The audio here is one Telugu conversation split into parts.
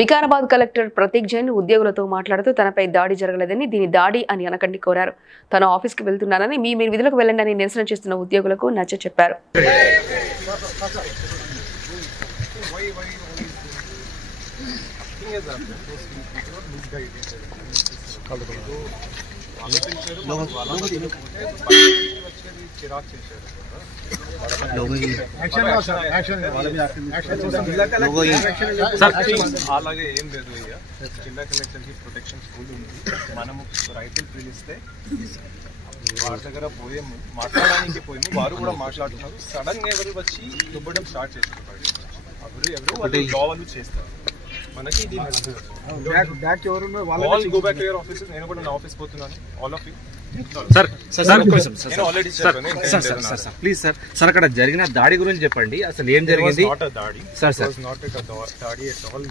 వికారాబాద్ కలెక్టర్ ప్రతీక్ జైన్ ఉద్యోగులతో మాట్లాడుతూ తనపై దాడి జరగలేదని దీని దాడి అని అనకండి కోరారు. తన ఆఫీస్కి వెళ్తున్నానని మీరు విధులకు వెళ్ళండి అని నిరసన చేస్తున్న ఉద్యోగులకు నచ్చచెప్పారు. అలాగే ఏం లేదు. జిల్లా కలెక్టర్ కి ప్రొటెక్షన్ స్కూల్ ఉంది. మనము రైతులు పిలిస్తే వారి దగ్గర పోయాము, మాట్లాడడానికి పోయాము. వారు కూడా మాట్లాడుతున్నారు. సడన్ గా ఎవరు వచ్చి దుబ్బడం స్టార్ట్ చేస్తారు. ఎవరు వాళ్ళు జాబ్ చేస్తారు. మనకి ఇది all go back to your offices. నేను కూడా నా ఆఫీస్ పోతున్నాను. All of you please sir అక్కడ జరిగిన దాడి గురించి చెప్పండి. అసలు ఏం జరిగింది? దాడి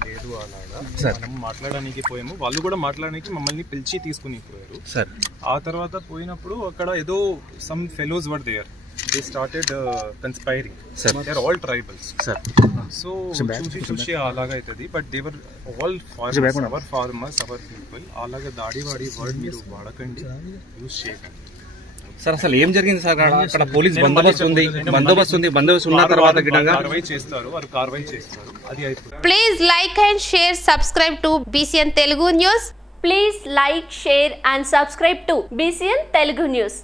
లేదు. అలాగా మనం మాట్లాడడానికి పోయాము. వాళ్ళు కూడా మాట్లాడడానికి మమ్మల్ని పిలిచి తీసుకుని పోయారు సార్. ఆ తర్వాత పోయినప్పుడు అక్కడ ఏదో some fellows were there. They started conspiring. Sir. They are all tribals. Sir. So, చూసి అలాగా అవుతుంది. But they were all farmers, our farmers, our people. అలాగా దాడి వాడి వర్డ్ మీరు వాడకండి, యూజ్ చేయకండి. సార్ అసలు ఏం జరిగింది సార్? అక్కడ పోలీస్ బందోబస్తు ఉన్న తర్వాత కార్యవాయి చేస్తారు. వారు కార్యవాయి చేస్తారు. అది అయిపోయింది. Please like and share, subscribe to BCN Telugu News. Please like, share and subscribe to BCN Telugu News.